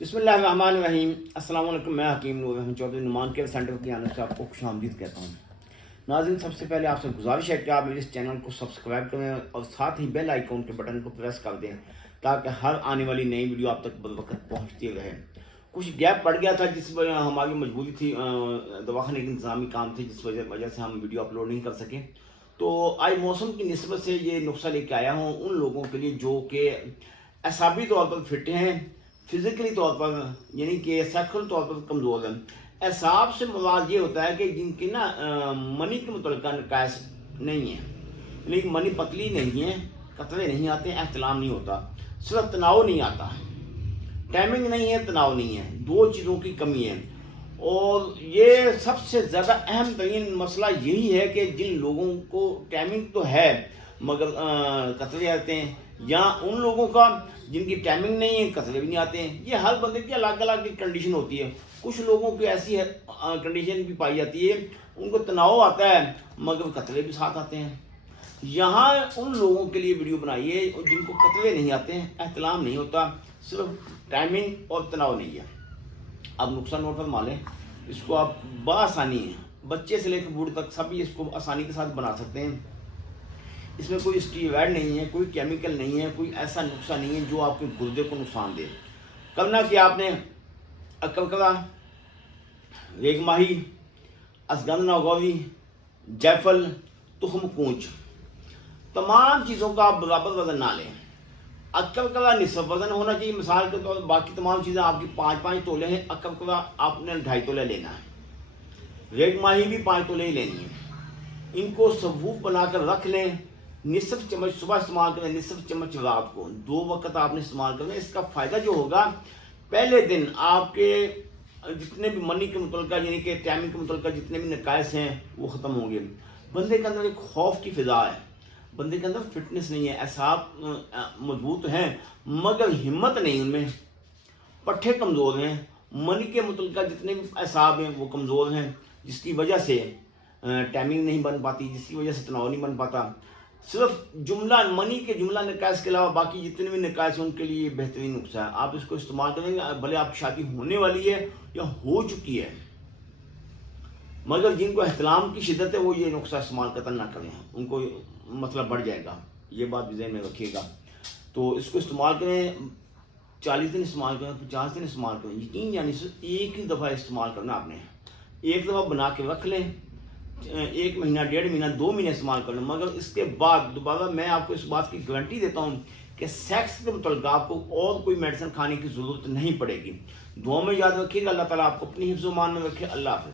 بسم اللہ الرحمن الرحیم۔ السلام علیکم، میں حکیم نور رحمت چودھری نعمان کیئر سینٹر کی جانب سے آپ کو خوش آمدید کہتا ہوں۔ ناظرین، سب سے پہلے آپ سے گزارش ہے کہ آپ میرے اس چینل کو سبسکرائب کریں اور ساتھ ہی بیل آئیکن کے بٹن کو پریس کر دیں تاکہ ہر آنے والی نئی ویڈیو آپ تک بروقت پہنچتی رہے۔ کچھ گیپ پڑ گیا تھا جس وجہ ہماری مجبوری تھی، دواخانے کے انتظامی کام تھے جس وجہ سے ہم ویڈیو اپلوڈ نہیں کر سکے۔ تو آج موسم کی نسبت سے یہ نسخہ لے کے آیا ہوں ان لوگوں کے لیے جو کہ اعصابی طور پر فٹ ہیں، فزیکلی طور پر یعنی کہ سیکشل طور پر کمزور ہیں۔ اعصاب سے مراد یہ ہوتا ہے کہ جن کی منی کے متعلقہ نقائص نہیں ہیں، یعنی کہ منی پتلی نہیں ہے، قطرے نہیں آتے، احتلام نہیں ہوتا، صرف تناؤ نہیں آتا، ٹائمنگ نہیں ہے، تناؤ نہیں ہے، دو چیزوں کی کمی ہے۔ اور یہ سب سے زیادہ اہم ترین مسئلہ یہی ہے کہ جن لوگوں کو ٹائمنگ تو ہے مگر قطرے آتے ہیں، یا ان لوگوں کا جن کی ٹائمنگ نہیں ہے، قطرے بھی نہیں آتے ہیں۔ یہ ہر بندے کی الگ الگ کنڈیشن ہوتی ہے۔ کچھ لوگوں کی ایسی کنڈیشن بھی پائی جاتی ہے، ان کو تناؤ آتا ہے مگر قطرے بھی ساتھ آتے ہیں۔ یہاں ان لوگوں کے لیے ویڈیو بنائیے جن کو قطرے نہیں آتے ہیں، احتلام نہیں ہوتا، صرف ٹائمنگ اور تناؤ نہیں ہے۔ اب نقصہ نوٹ فرما لیں، اس کو آپ بآسانی بچے سے لے کے بوڑھے تک سبھی اس کو آسانی کے ساتھ بنا سکتے ہیں۔ اس میں کوئی اسٹیرائڈ نہیں ہے، کوئی کیمیکل نہیں ہے، کوئی ایسا نقصہ نہیں ہے جو آپ کے گردے کو نقصان دے۔ کرنا کہ آپ نے عقرقرہ، ریگ ماہی، اشگند ناگوری، جیفل، تخم کونچ، تمام چیزوں کا آپ برابر وزن نہ لیں۔ عقرقرہ نصف وزن ہونا چاہیے، مثال کے طور پر باقی تمام چیزیں آپ کی 5 تولے ہیں، عقرقرہ آپ نے 2.5 تولے لینا ہے، ریگ ماہی بھی 5 تولے ہی لینی ہے۔ ان کو صفوف بنا کر رکھ لیں، نصف چمچ صبح استعمال کریں، نصف چمچ رات کو، 2 وقت آپ نے استعمال کرنا ہے۔ اس کا فائدہ جو ہوگا، پہلے دن آپ کے جتنے بھی منی کے متعلقہ یعنی کہ ٹائمنگ کے متعلقہ جتنے بھی نقائص ہیں وہ ختم ہوں گے۔ بندے کے اندر ایک خوف کی فضا ہے، بندے کے اندر فٹنس نہیں ہے، اعصاب مضبوط ہیں مگر ہمت نہیں ان میں، پٹھے کمزور ہیں، منی کے متعلقہ جتنے بھی اعصاب ہیں وہ کمزور ہیں، جس کی وجہ سے ٹائمنگ نہیں بن پاتی، جس کی وجہ سے تناؤ نہیں بن پاتا۔ صرف جملہ منی کے جملہ نقائص کے علاوہ باقی جتنے بھی نقائص ہیں ان کے لیے یہ بہترین نسخہ ہے۔ آپ اس کو استعمال کریں گے، بھلے آپ کی شادی ہونے والی ہے یا ہو چکی ہے، مگر جن کو احتلام کی شدت ہے وہ یہ نسخہ استعمال قطعاً نہ کریں، ان کو مسئلہ بڑھ جائے گا، یہ بات بھی ذہن میں رکھیے گا۔ تو اس کو استعمال کریں، 40 دن استعمال کریں، 50 دن استعمال کریں، یقین یعنی صرف ایک ہی دفعہ استعمال کرنا آپ نے، ایک دفعہ بنا کے رکھ لیں، 1 مہینہ، 1.5 مہینہ، 2 مہینے استعمال کر لیں، مگر اس کے بعد دوبارہ میں آپ کو اس بات کی گارنٹی دیتا ہوں کہ سیکس کے متعلق آپ کو اور کوئی میڈیسن کھانے کی ضرورت نہیں پڑے گی۔ دعاؤں میں یاد رکھیے گا، اللہ تعالیٰ آپ کو اپنی حفظ و امان میں رکھے۔ اللہ حافظ۔